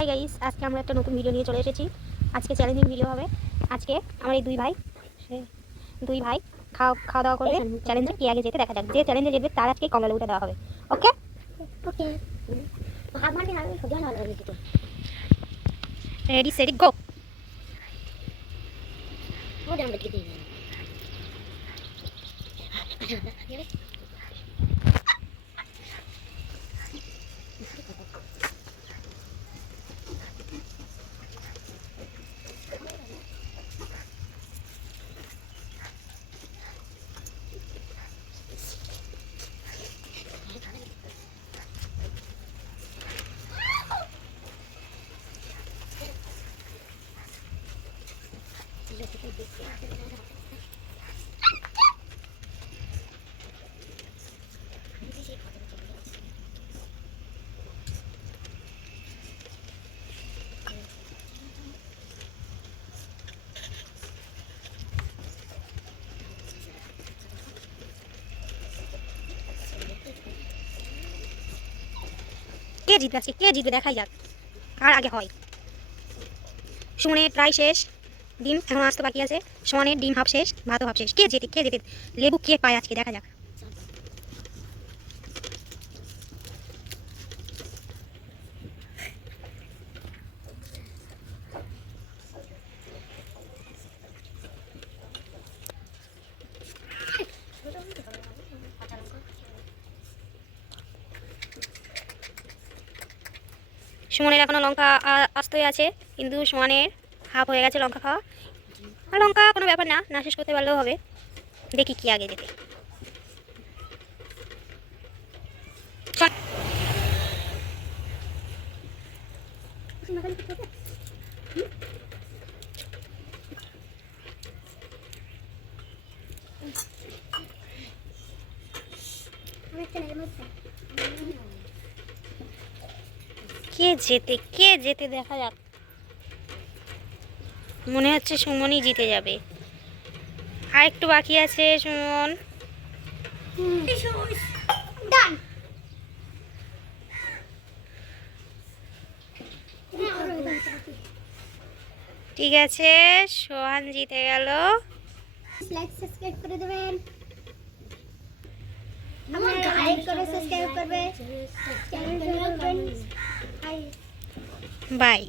Hi guys, আজকে আমরা একটা নতুন ভিডিও নিয়ে চলে এসেছি। আজকে চ্যালেঞ্জিং ভিডিও হবে। আজকে আমার এই দুই ভাই খাওয়া দাওয়া করবে। চ্যালেঞ্জে কে আগে যেতে দেখা যাক। যে চ্যালেঞ্জে জিতবে তার আজকে কমলা লেবুটা দেওয়া হবে। ওকে ওকে, রেডি সেট গো। কে জিতবে আজকে? কে জিতবে দেখাই যাক, কার আগে হয়। সুমনের প্রায় শেষ, ডিম এখন আসতে বাকি আছে। সোয়ানের ডিম হাফ শেষ, ভাতও হাফ শেষ। কে জেতে লেবু কে পায় আজকে দেখা যাক। সুমনের এখনো লঙ্কা আস্তই আছে, কিন্তু সোয়ানের হাফ হয়ে গেছে লঙ্কা খাওয়া। আর লঙ্কা কোনো ব্যাপার না, না শেষ করতে পারলেও হবে। দেখি কি আগে যেতে। কে যেতে দেখা যাক। মনে হচ্ছে সুমনই জিতে যাবে। আর একটু বাকি আছে। সুমন ঠিক আছে, সোহান জিতে গেল। লাইক সাবস্ক্রাইব করে দেবেন, আপনারা লাইক করে সাবস্ক্রাইব করবে, চ্যানেল করবেন। বাই।